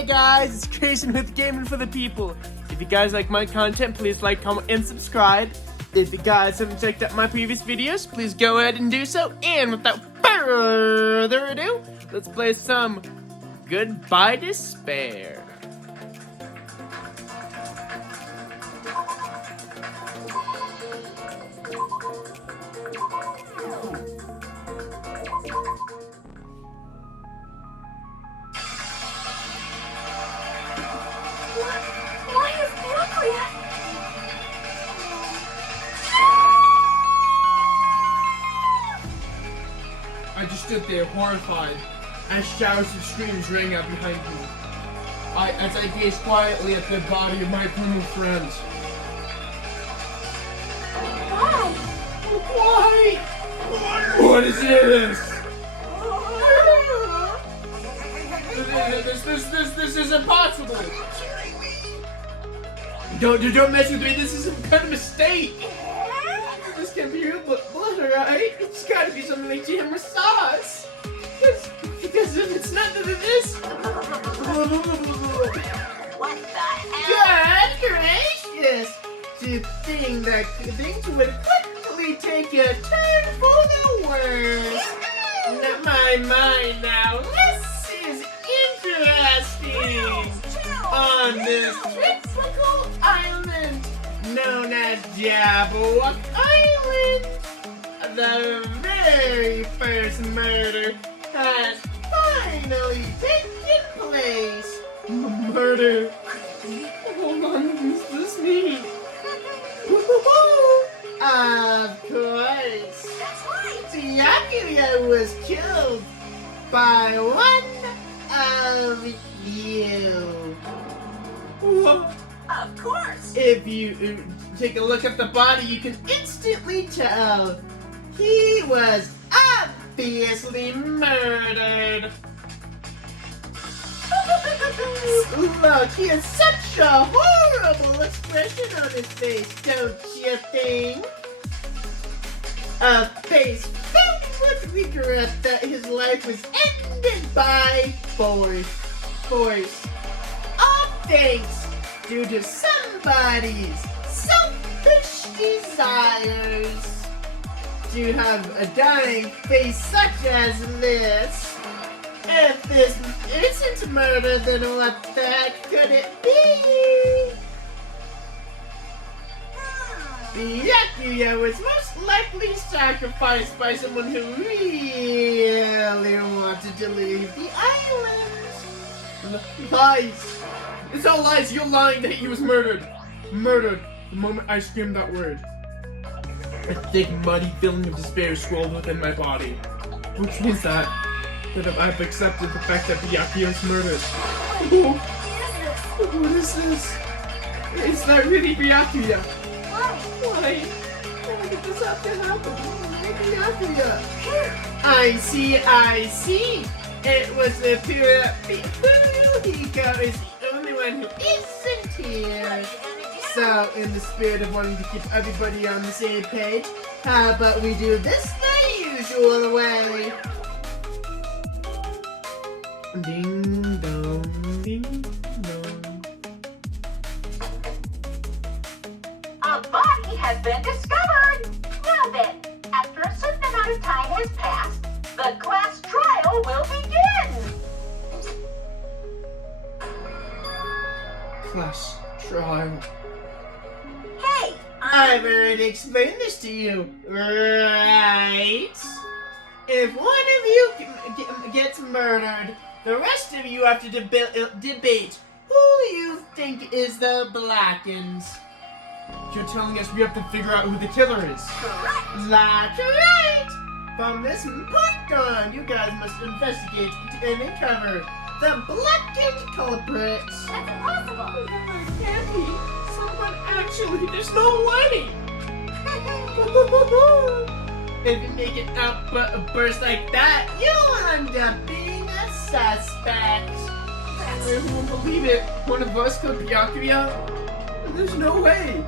Hey guys, it's Creation with Gaming for the People. If you guys like my content, please like, comment, and subscribe. If you guys haven't checked out my previous videos, please go ahead and do so. And without further ado, let's play some Goodbye Despair. Why is Bacteria? I just stood there horrified as shouts and screams rang out behind me. As I gazed quietly at the body of my criminal friends. Why? Why? What is this? This is impossible! Don't mess with me, this is some kind of mistake! This can't be real blood, right? It's gotta be something like jam or sauce! Because if it's not this... What the hell? God gracious! To think that things would quickly take a turn for the worse! Not my mind now, this is interesting! On this tropical island known as Jabberwock Island, the very first murder has finally taken place. Murder? Hold on, what does this mean? Of course. That's right. Byakuya was killed by one of you. Of course. If you take a look at the body, you can instantly tell he was obviously murdered. Look, he has such a horrible expression on his face, don't you think? A face filled with regret that his life was ended by force. All thanks due to somebody's selfish desires. To have a dying face such as this. If this isn't murder, then what the heck could it be? Byakuya was most likely sacrificed by someone who really wanted to leave the island. Lies! It's all lies! You're lying that he was murdered! Murdered! The moment I screamed that word. A thick, muddy feeling of despair swelled within my body. Which means that I've accepted the fact that Byakuya was murdered. What is this? It's not really Byakuya. Why did this have to happen? Byakuya. I see. It was the pure Hiko is the only one who isn't here. So, in the spirit of wanting to keep everybody on the same page, how about we do this the usual way? Ding dong, ding dong. A body has been discovered. Now then, after a certain amount of time has passed, the class trial will begin. Class trial. Hey, I've already explained this to you, right? If one of you gets murdered, the rest of you have to debate who you think is the Blackens. You're telling us we have to figure out who the killer is. correct. That's right! From this point on, you guys must investigate and uncover the Blackened culprits. That's impossible. Can't be. Someone actually, there's no way! If you make an outburst like that, you'll end up being a suspect. I won't believe it. One of us killed Byakuya? There's no way.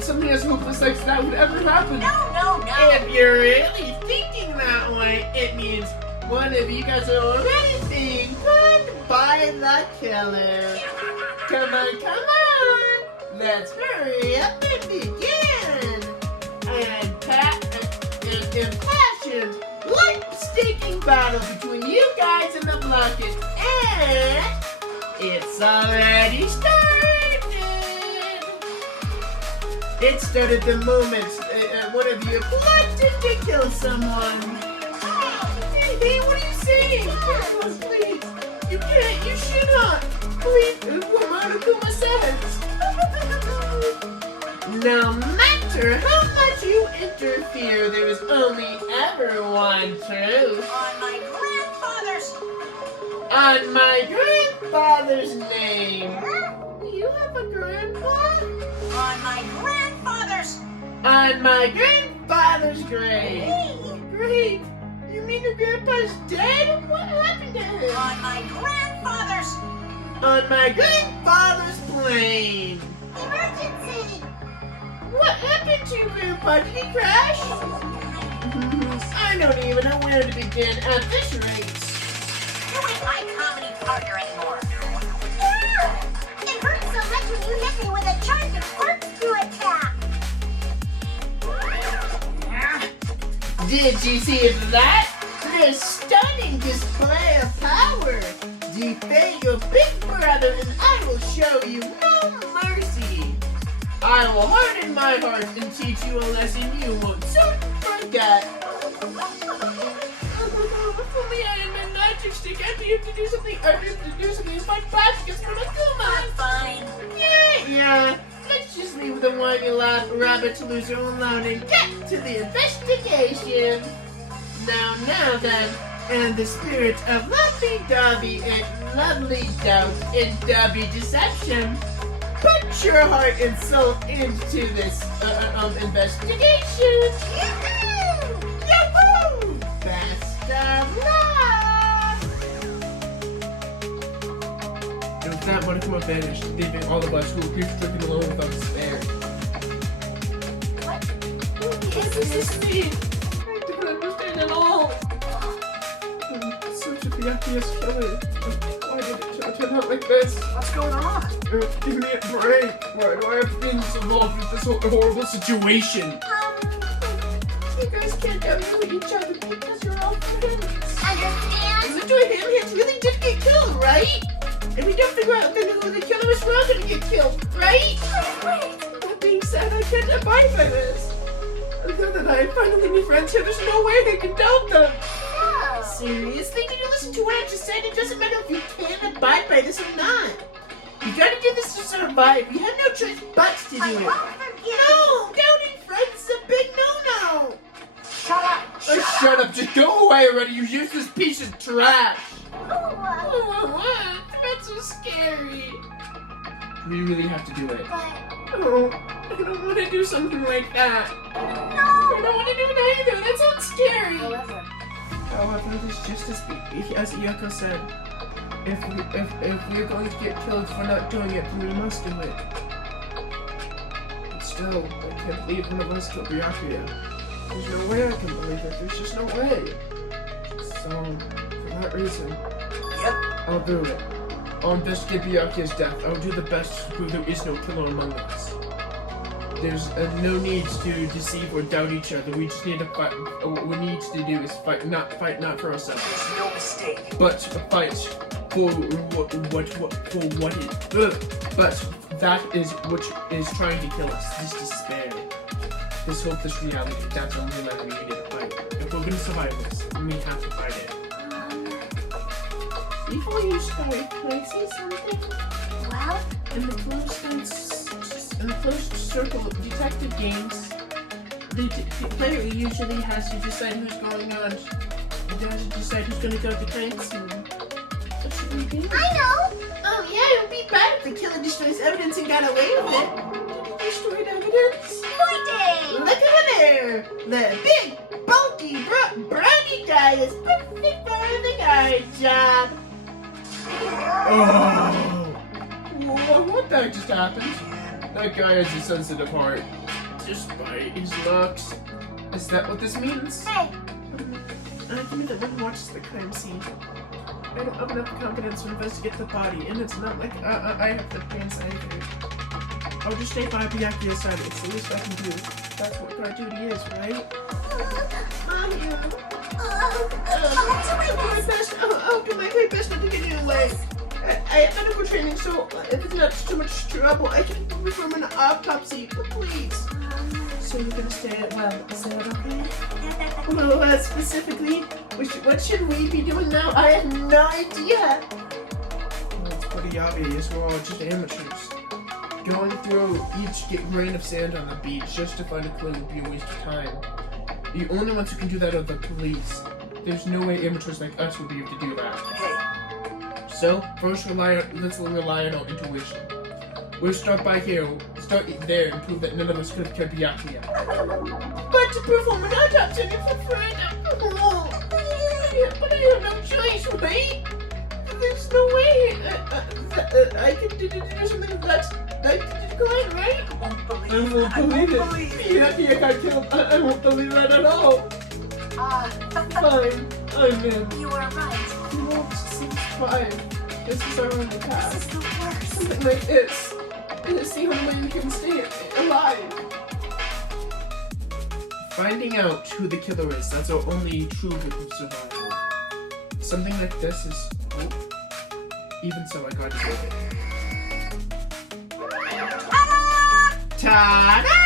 Something as hopeless like that would ever happen. No. If you're really thinking that way, it means one of you guys are already being put by the killer. Come on, come on! Let's hurry up and begin! And impassioned, life-staking battle between you guys and the blockage, and it's already started! It started the moment one of you plunged in to kill someone. Hey, what are you saying? Oh, please, you can't, you should not. Please, Kuma says. No matter how much you interfere, there is only ever one truth. On my grandfather's name. You have a grandpa? On my grandfather's grave. Grave? You mean your grandpa's dead? What happened to him? On my grandfather's plane. emergency. What happened to your grandpa? Did he crash? I don't even know where to begin at this rate. You ain't my comedy partner anymore. It hurts so much when you hit me with a charge of corkscrew attack. Did you see that? This stunning display of power. Defeat your big brother and I will show you no mercy. I will harden my heart and teach you a lesson you won't soon forget. If only I had my magic stick, I'd be able to do something. I'd be able to do something as my baskets for my Kuma. Fine. Yeah. Let's just leave the whiny rabbit loser alone and get to the investigation. Now then, and the spirit of lovey-dovey and lovely doubt and dovey deception, put your heart and soul into this investigation. Yahoo! Yahoo! Best of luck! It was not one of them vanished, leaving all of us who were grief-stricken alone without despair. What does this mean? I don't understand at all. Such a BFBS killer. Why did it turn out like this? What's going on? Give me a break. Why do I have to be involved with this horrible situation? You guys can't outshoot each other because you're all friends. Understand? Listen to him, he really did get killed, right? And we don't figure out who the killer was, we're all gonna get killed, right? That being said, I can't abide by this. Now that I finally meet friends here, there's no way I can doubt them. No. Seriously? Did you listen to what I just said? It doesn't matter if you can abide by this or not. You gotta do this to survive. You have no choice but to do I it. won't forgive No! Doubting friends is a big no-no! Shut up. Shut up! Just go away already, you useless piece of trash! you. What? That's so scary. We really have to do it. But Oh, I don't want to do something like that. no. I don't want to do it either. That sounds scary. However, However, it's just as Yoko said. If we're going to get killed for not doing it, then we must do it. But still, I can't believe one of us killed Byakuya. There's no way I can believe it. There's just no way. So, for that reason, yep. I'll do it. I'll investigate Byakuya's death. I'll do the best to prove there is no killer among us. There's no need to deceive or doubt each other. We just need to fight. What we need to do is fight not for ourselves, There's no mistake. but fight for what is. But that is what is trying to kill us. This despair, this hopeless reality. That's the only life we need to fight. If we're gonna survive this, we have to fight it. Before you start, can I say something? Well, In the closed circle of detective games, the player usually has to decide who's going on. He has to decide who's going to go to the crime scene. What should we do? I know. Oh yeah, it would be bad if the killer destroys evidence and got away with it. Did he destroy evidence? Pointing. Look over there! The big, bulky, brownie guy is perfect for the guard job. Oh! What the heck just happened? That guy has a sensitive heart. Despite his looks. Is that what this means? Hey, Give me the one who watches the crime scene. I don't have enough confidence to investigate the body, and it's not like I have the plans either. I'll just stay by Byakuya's side. It's the least I can do. That's what our duty is, right? Mommy, I'll do my very best not to get you away. I have medical training, so if it's not too much trouble, I can perform an autopsy, please. So you're gonna stay at well, is that okay? Well, specifically, what should we be doing now? I have no idea. Well, it's pretty obvious. We're all just amateurs. Going through each grain of sand on the beach just to find a clue would be a waste of time. The only ones who can do that are the police. There's no way amateurs like us would be able to do that. So, first let's rely on our intuition. We'll start there and prove that none of us could have killed Byakuya. But to perform an autopsy on your friend, but I have no choice, right? There's no way I can do something that's going right? I won't believe it. Byakuya got killed. I won't believe that at all. Fine, I'm in. You are right. No, it's fine. This is our only path. This is the worst. Something like this. And it's the only way we can stay alive. Finding out who the killer is, that's our only true hope of survival. Something like this is hope. Even so, I gotta do it. Ta-da!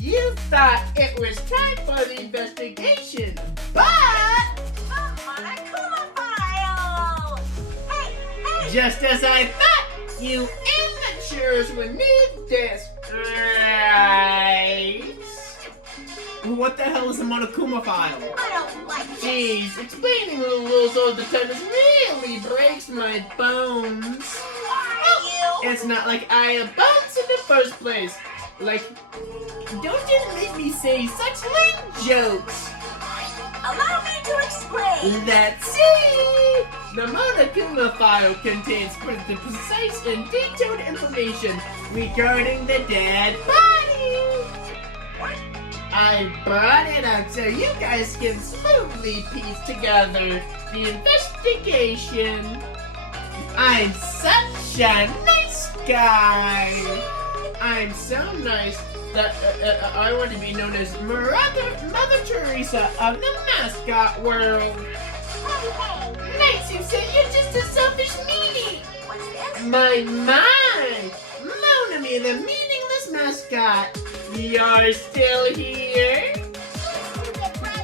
You thought it was time for the investigation, but just as I thought, you immatures would need this, right? What the hell is a Monokuma file? I don't like this. Jeez, explaining the rules all the time really breaks my bones. It's not like I have bones in the first place. Like, don't just make me say such lame jokes. Allow me to explain. Let's see! The Monokuma file contains the precise and detailed information regarding the dead body. I brought it up so you guys can smoothly piece together the investigation. I'm such a nice guy. I'm so nice that I want to be known as Mother Teresa of the mascot world. Nice, you say you're just a selfish meanie. What's this? My, Monami, the meaningless mascot. You're still here?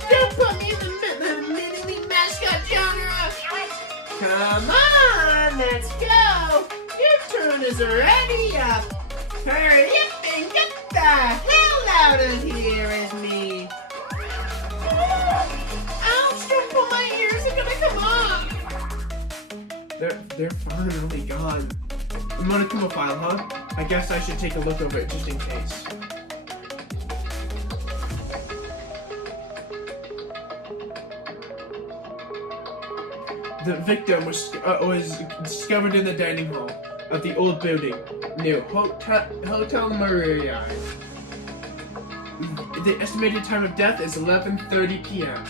Don't put me in the meaningless mascot genre. Come on, let's go. Your turn is already up. Hurry up and get the hell out of here with me. Ouch, don't pull my ears, they're gonna come off. They're finally gone. Monokuma file, huh? I guess I should take a look over it just in case. The victim was discovered in the dining hall of the old building near Hotel Maria. The estimated time of death is 11:30 p.m.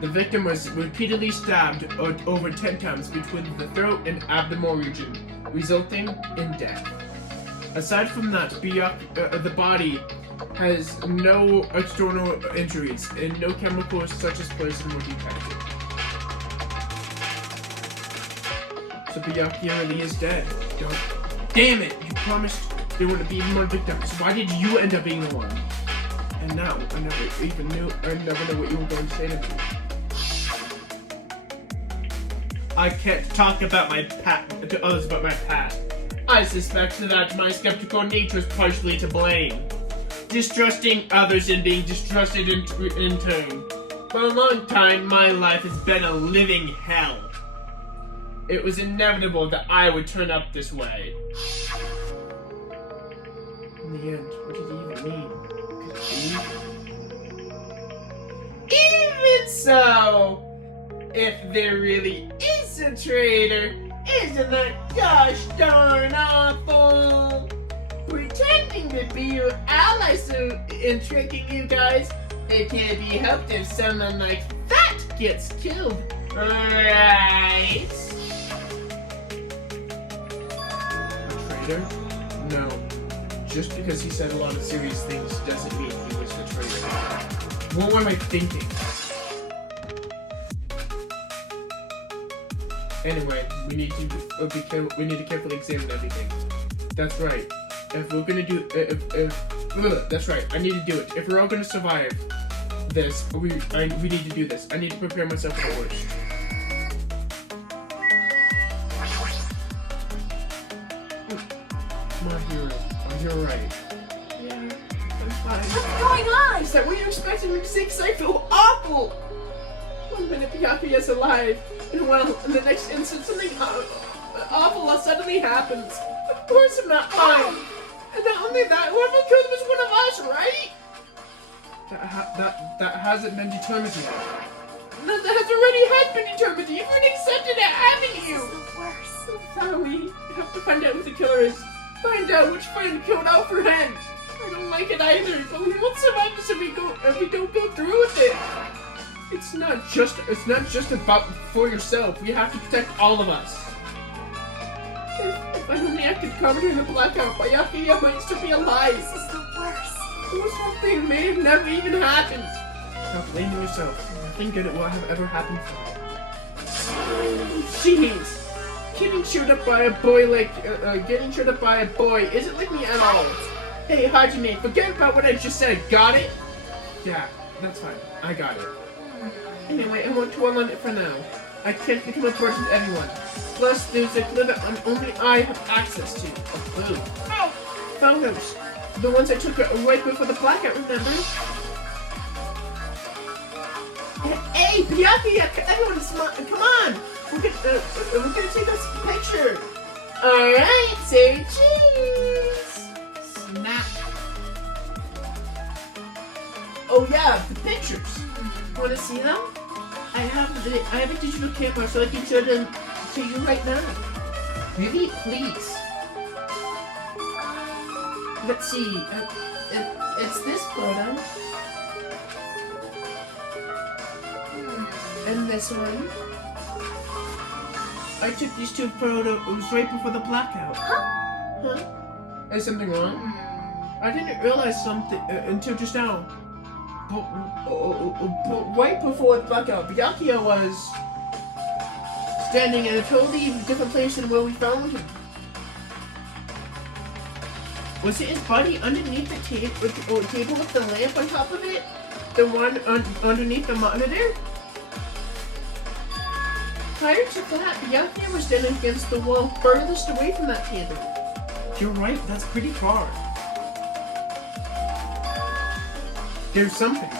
The victim was repeatedly stabbed over 10 times between the throat and abdominal region, resulting in death. Aside from that, the body has no external injuries and no chemicals such as poison were detected. So Byakuya really is dead. Damn it! You promised there wouldn't be more victims. Why did you end up being the one? And now I never know what you were going to say to me. I can't talk about to others about my past. I suspect that my skeptical nature is partially to blame. Distrusting others and being distrusted in turn. For a long time, my life has been a living hell. It was inevitable that I would turn up this way. In the end, what did he even mean? Even so, if there really is a traitor, isn't that gosh darn awful? Pretending to be your ally and tricking you guys, it can't be helped if someone like that gets killed. Right. A traitor? No. Just because he said a lot of serious things doesn't mean he was a traitor. What am I thinking? Anyway, we need to carefully examine everything. That's right. If we're gonna do, that's right. I need to do it. If we're all gonna survive this, we need to do this. I need to prepare myself for the worst. My hero, you're right. Yeah, I'm fine. What's going on? Is that what you're expecting me to say? Because I feel awful. 1 minute Byakuya's alive, and well, in the next instant something awful suddenly happens. Of course I'm not fine. And not only that, whoever killed him was one of us, right? That hasn't been determined yet. No, that has already been determined. You've already accepted it, haven't you? This is the worst. Finally, we have to find out who the killer is. Find out which friend killed out for Hen. I don't like it either, but we won't survive this if we don't go through with it. It's not just about for yourself. We have to protect all of us. If I only acted calmer during the blackout, Byakuya might still be alive. This is the worst. This whole thing may have never even happened. Stop blaming yourself. Nothing good will have ever happened for you. Jeez. Getting chewed up by a boy isn't like me at all. Hey, Hajime, forget about what I just said. Got it? Yeah, that's fine. I got it. Anyway, I won't dwell on it for now. I can't become a burden to everyone. Plus, there's a clue that only I have access to. A clue. Hey, Photos. The ones I took right before the blackout, remember? Hey, Byakuya, everyone, come on! We're gonna take this picture. Alright, say cheese! Snap. Oh yeah, the pictures. Wanna see them? I have a digital camera, so I can show them to you right now. Really? Please. Let's see. It's this photo. And this one. I took these two photos right before the blackout. Huh? Is something wrong? I didn't realize something until just now. But right before the blackout, Byakuya was standing in a totally different place than where we found him. Was it his body underneath the table with the lamp on top of it? The one underneath the monitor? Prior to that, Byakuya was standing against the wall furthest away from that table. You're right, that's pretty far. There's something.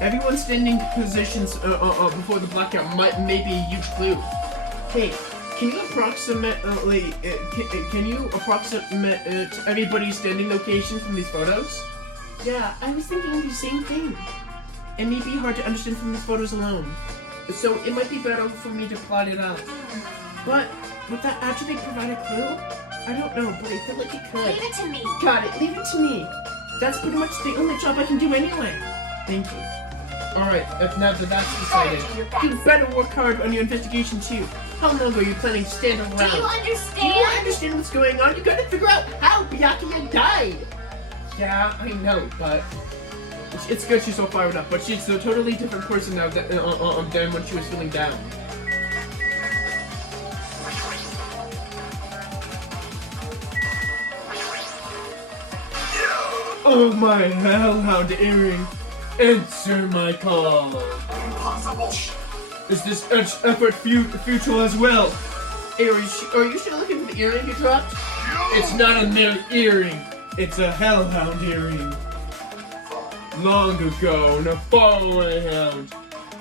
Everyone standing positions before the blackout may be a huge clue. Hey, can you approximate everybody's standing location from these photos? Yeah, I was thinking the same thing. It may be hard to understand from these photos alone, so it might be better for me to plot it out. But would that actually provide a clue? I don't know, but I feel like it could. leave it to me. Got it, leave it to me. That's pretty much the only job I can do anyway. Thank you. Alright, now that that's decided, you better work hard on your investigation too. How long are you planning to stand around? Do you understand? Do you understand what's going on? You gotta figure out how Byakuya died. Yeah, I know, but it's good she's so fired up. But she's a totally different person now than when she was feeling down. Oh, my hellhound earring! Answer my call! Impossible! Is this effort futile as well? Hey, are you still looking for the earring you dropped? It's not a mere earring. It's a hellhound earring. Long ago, in a faraway hound,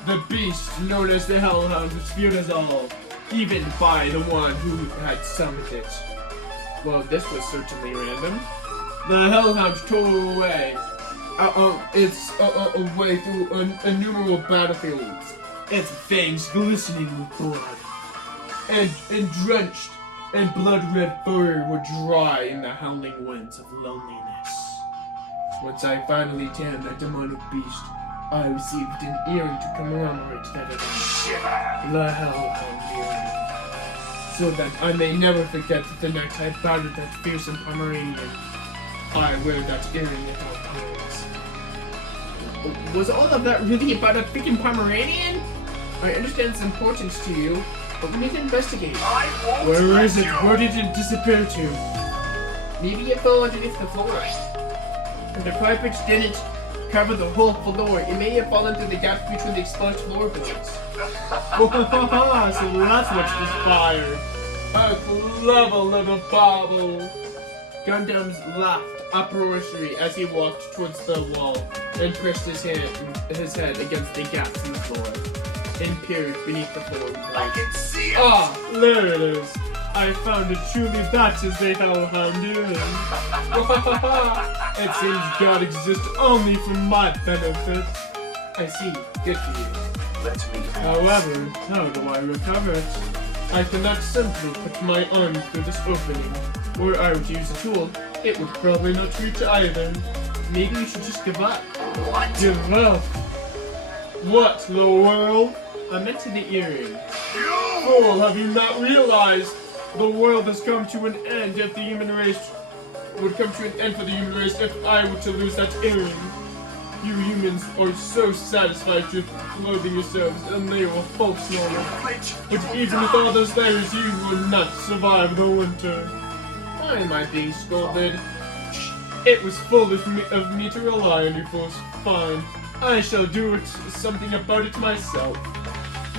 the beast known as the hellhound was feared as all, even by the one who had summoned it. Well, this was certainly random. The hellhound tore away. Its way through innumerable battlefields, its fangs glistening with blood, and drenched and blood-red fur were dry in the howling winds of loneliness. Once I finally tamed that demonic beast, I received an earring to commemorate that event. The Hellhound earring. So that I may never forget the night I battered that fearsome Pomeranian. I wear that earring at all times. Was all of that really about a freaking Pomeranian? I understand its importance to you, but we need to investigate. Where is it? Where did it disappear to? Maybe it fell underneath the floor. If the carpet didn't cover the whole floor, it may have fallen through the gaps between the exposed floorboards. So that's what's inspired. A clever little bauble. Gundams laughed uproariously as he walked towards the wall and pressed his head against the gaps in the floor and peered beneath the floor. I can see it! Ah, there it is. I found it. Truly, that is the Hellhound earring. It seems God exists only for my benefit. I see. Good for you. Let me. However, how do I recover it? I cannot simply put my arm through this opening. Were I to use a tool, it would probably not reach either. Maybe you should just give up. What? Give up? What, the world? I meant to the earring. Fool, have you not realized? The world has come to an end if the human race would come to an end for the human race if I were to lose that earring. You humans are so satisfied with clothing yourselves and they are false knowledge. But even with all those layers, you will not survive the winter. Why am I being scolded? It was foolish of me to rely on you fools. Fine, I shall do something about it myself.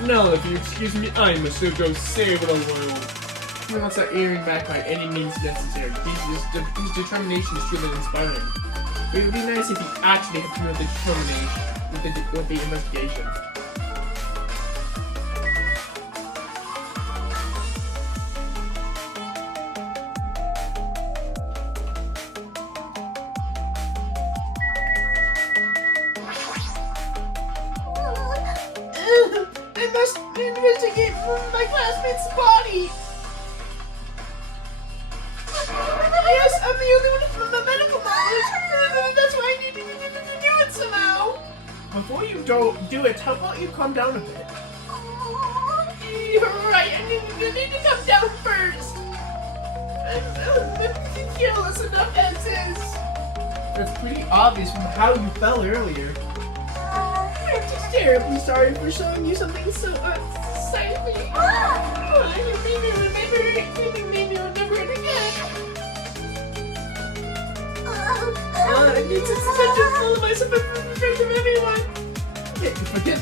Now, if you excuse me, I must go save the world. He wants that earring back by any means necessary. His determination is truly inspiring. It would be nice if he actually had come with the determination with the investigation. I must investigate my classmate's body. Yes, I'm the only one from the medical knowledge. That's why I need to do it somehow. Before you do it, how about you calm down a bit? You're right, I need to come down first. I'm careless enough as is. That's pretty obvious from how you fell earlier. I'm just terribly sorry for showing you something so unsightly. You made me remember it. You made me remember it again. I need to such a fool of myself in front of everyone. Forget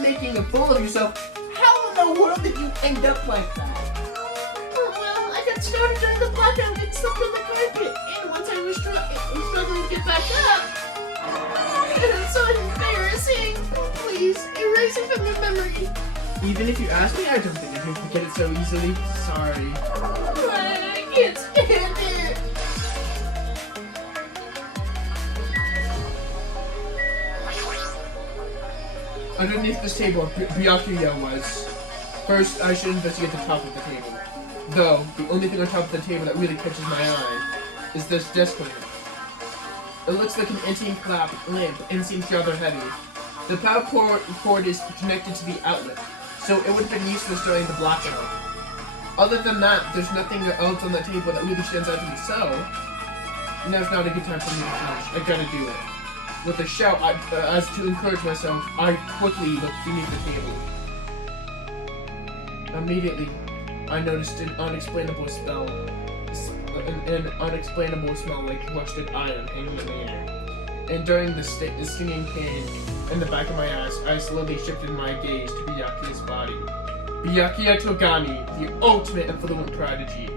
making a fool of yourself. How in the world did you end up like that? Well, I got started during the blackout and slept on the carpet. And once I was struggling to get back up. It's so embarrassing. Please, erase it from your memory. Even if you ask me, I don't think I can forget it so easily. Sorry. I can't stand it. Underneath this table, Byakuya was. First, I should investigate the top of the table. Though, the only thing on top of the table that really catches my eye is this desk lamp. It looks like an antique lamp and seems rather heavy. The power cord is connected to the outlet, so it would have been useless during the blackout. Other than that, there's nothing else on the table that really stands out to me, so now's not a good time for me to finish. I gotta do it. With a shout, as to encourage myself, I quickly looked beneath the table. Immediately, I noticed an unexplainable smell like rusted iron hanging in the air. And during the stinging pain in the back of my ass, I slowly shifted my gaze to Byakuya's body. Byakuya Togami, the ultimate affluent prodigy.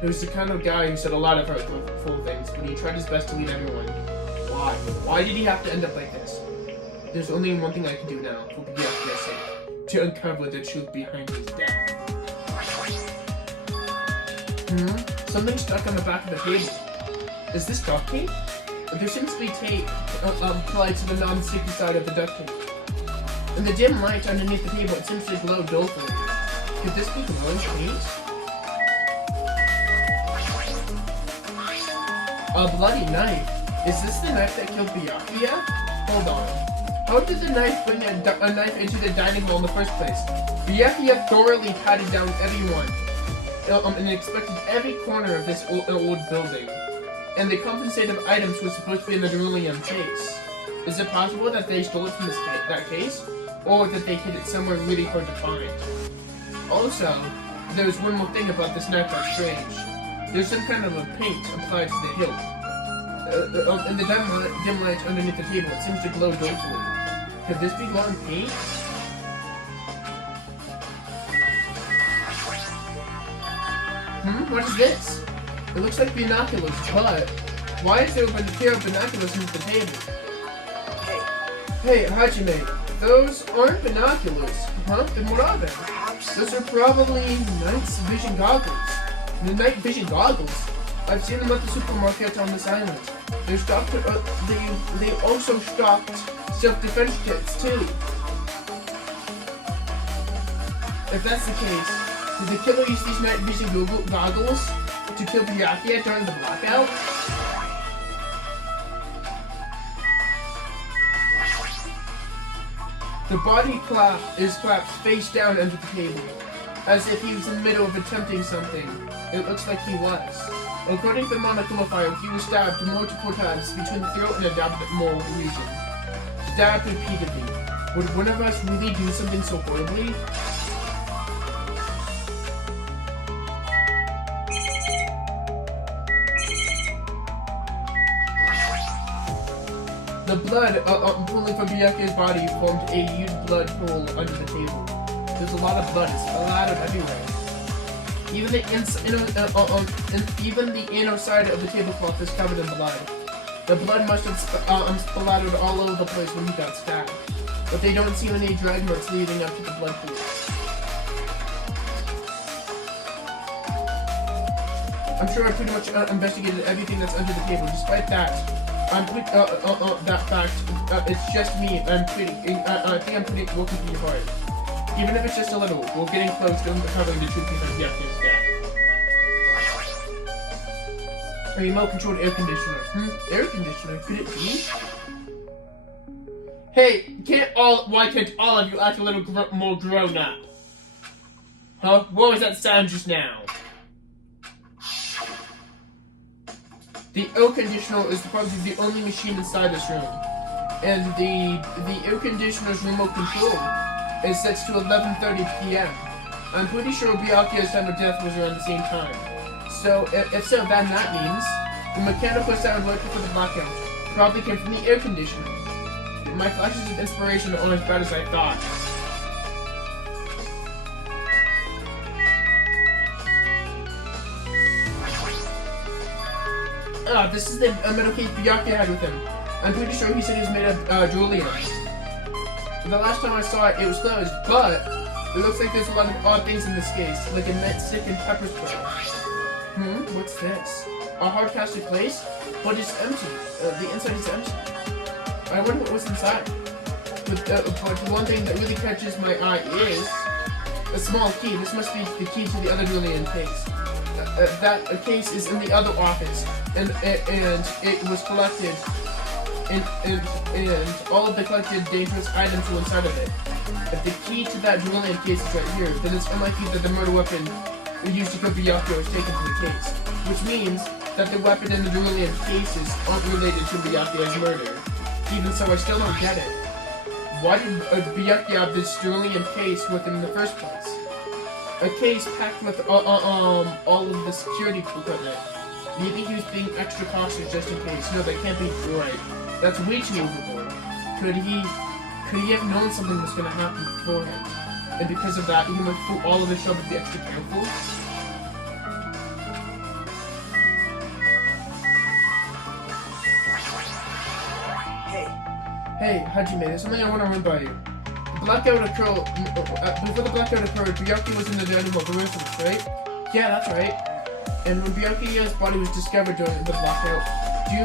He was the kind of guy who said a lot of hurtful things, but he tried his best to lead everyone. Why? Why did he have to end up like this? There's only one thing I can do now, for Byakuya's sake, to uncover the truth behind his death. Something stuck on the back of the table. Is this duct tape? There seems to be tape applied to the non-sticky side of the duct tape. In the dim light underneath the table, it seems to glow dolefully. Could this be glowing paint? A bloody knife. Is this the knife that killed Byakuya? Hold on. How did the knife bring a knife into the dining hall in the first place? Byakuya thoroughly patted down everyone and inspected every corner of this old building. And the compensative items were supposed to be in the beryllium case. Is it possible that they stole it from that case? Or that they hid it somewhere really hard to find? Also, there's one more thing about this knife that's strange. There's some kind of a paint applied to the hilt. In the dim light underneath the table, it seems to glow dolefully. Could this be glowing paint? What is this? It looks like binoculars, but why is there a pair of binoculars under the table? Hey, Hajime, those aren't binoculars, huh? Then what are they? Perhaps. Those are probably night vision goggles. The night vision goggles? I've seen them at the supermarket on this island. They're stocked. They also stocked self-defense kits too. If that's the case, did the killer use these night vision goggles to kill Byakuya during the blackout? The body is collapsed face down under the table, as if he was in the middle of attempting something. It looks like he was. According to the monocular file, he was stabbed multiple times between the throat and abdominal region. Stabbed repeatedly. Would one of us really do something so horribly? The blood pulling from Byakuya's body formed a huge blood pool under the table. There's a lot of blood. It's splattered everywhere. Even the inner side of the tablecloth is covered in blood. The blood must have splattered all over the place when he got stabbed. But they don't see any drag marks leading up to the blood pool. I'm sure I pretty much investigated everything that's under the table. Despite that, that fact, it's just me. I think I'm pretty working pretty hard. Even if it's just a little, we're getting close to uncovering the truth behind Byakuya's death. A remote-controlled air conditioner. Air conditioner? Could it be? Hey, why can't all of you act a little more grown-up? Huh? What was that sound just now? The air conditioner is probably the only machine inside this room. And the air conditioner's remote control is set to 11:30 p.m. I'm pretty sure Byakuya's time of death was around the same time. So, if so, then that means the mechanical sound working for the blackout probably came from the air conditioner. My flashes of inspiration aren't as bad as I thought. This is the metal case Byakuya had with him. I'm pretty sure he said it was made of beryllium. The last time I saw it, it was closed, but it looks like there's a lot of odd things in this case, like a nightstick and pepper spray. What's this? A hard plastic place? But it's empty. The inside is empty. I wonder what was inside. But one thing that really catches my eye is a small key. This must be the key to the other beryllium case. That case is in the other office, and it was collected. And all of the collected dangerous items were inside of it. If the key to that beryllium case is right here, then it's unlikely that the murder weapon used to kill Byakuya was taken from the case. Which means that the weapon in the beryllium cases aren't related to Byakuya's murder. Even so, I still don't get it. Why did Byakuya have this beryllium case with him in the first place? A case packed with all of the security equipment. Maybe he was being extra cautious just in case. No, that can't be right. That's way too overboard. Could he have known something was going to happen beforehand? And because of that, he went through all of the trouble to be extra careful? Hey, Hajime, there's something I want to run by you. Before the blackout occurred, Byakuya was in the dining hall, the residence, right? Yeah, that's right. And when Byakuya's body was discovered during the blackout, do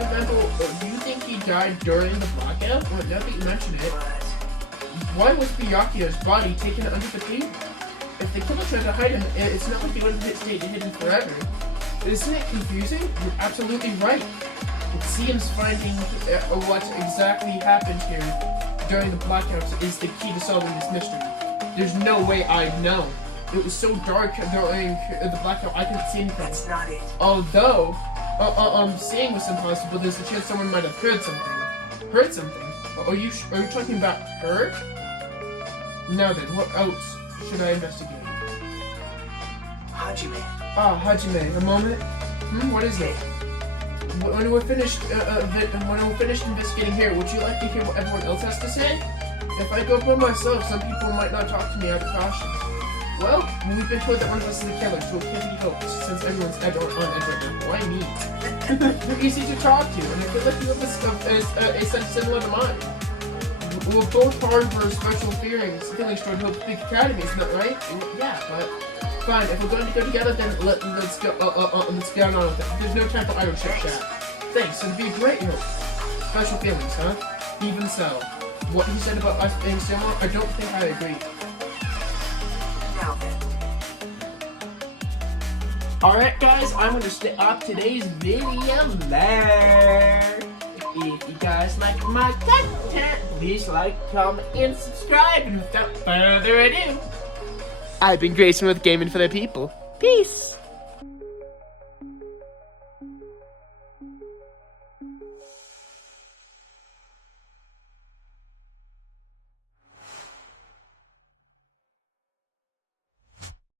you think he died during the blackout? Well, now that you mention it, why was Byakuya's body taken under the table? If the killer tried to hide him, it's not like he would have stayed hidden forever. Isn't it confusing? You're absolutely right. It seems finding what exactly happened here during the blackouts is the key to solving this mystery. There's no way I'd know. It was so dark during the blackout, I couldn't see anything. That's not it. Although, seeing was impossible, there's a chance someone might have heard something. Heard something? Are you talking about her? Now then, what else should I investigate? Hajime. Ah, Hajime, a moment? What is it? When we're finished, investigating here, would you like to hear what everyone else has to say? If I go by myself, some people might not talk to me out of caution. Well, we've been told that one of us is the killer, so it can't be helped, since everyone's on edge right now. Why me? You're easy to talk to, and I feel like you have a sense similar to mine. We're both hard for special feelings toward Hope Peak Academy, isn't that right? Yeah, but fine. If we're going to go together, then let's go. Let's get on with it. There's no time for idle chit chat. Thanks. It'd be great, Hope. Special feelings, huh? Even so, what he said about us being similar, I don't think I agree. Now then. Alright guys, I'm going to stop today's video there. If you guys like my content, please like, comment, and subscribe. And without further ado, I've been Grayson with Gaming for the People. Peace.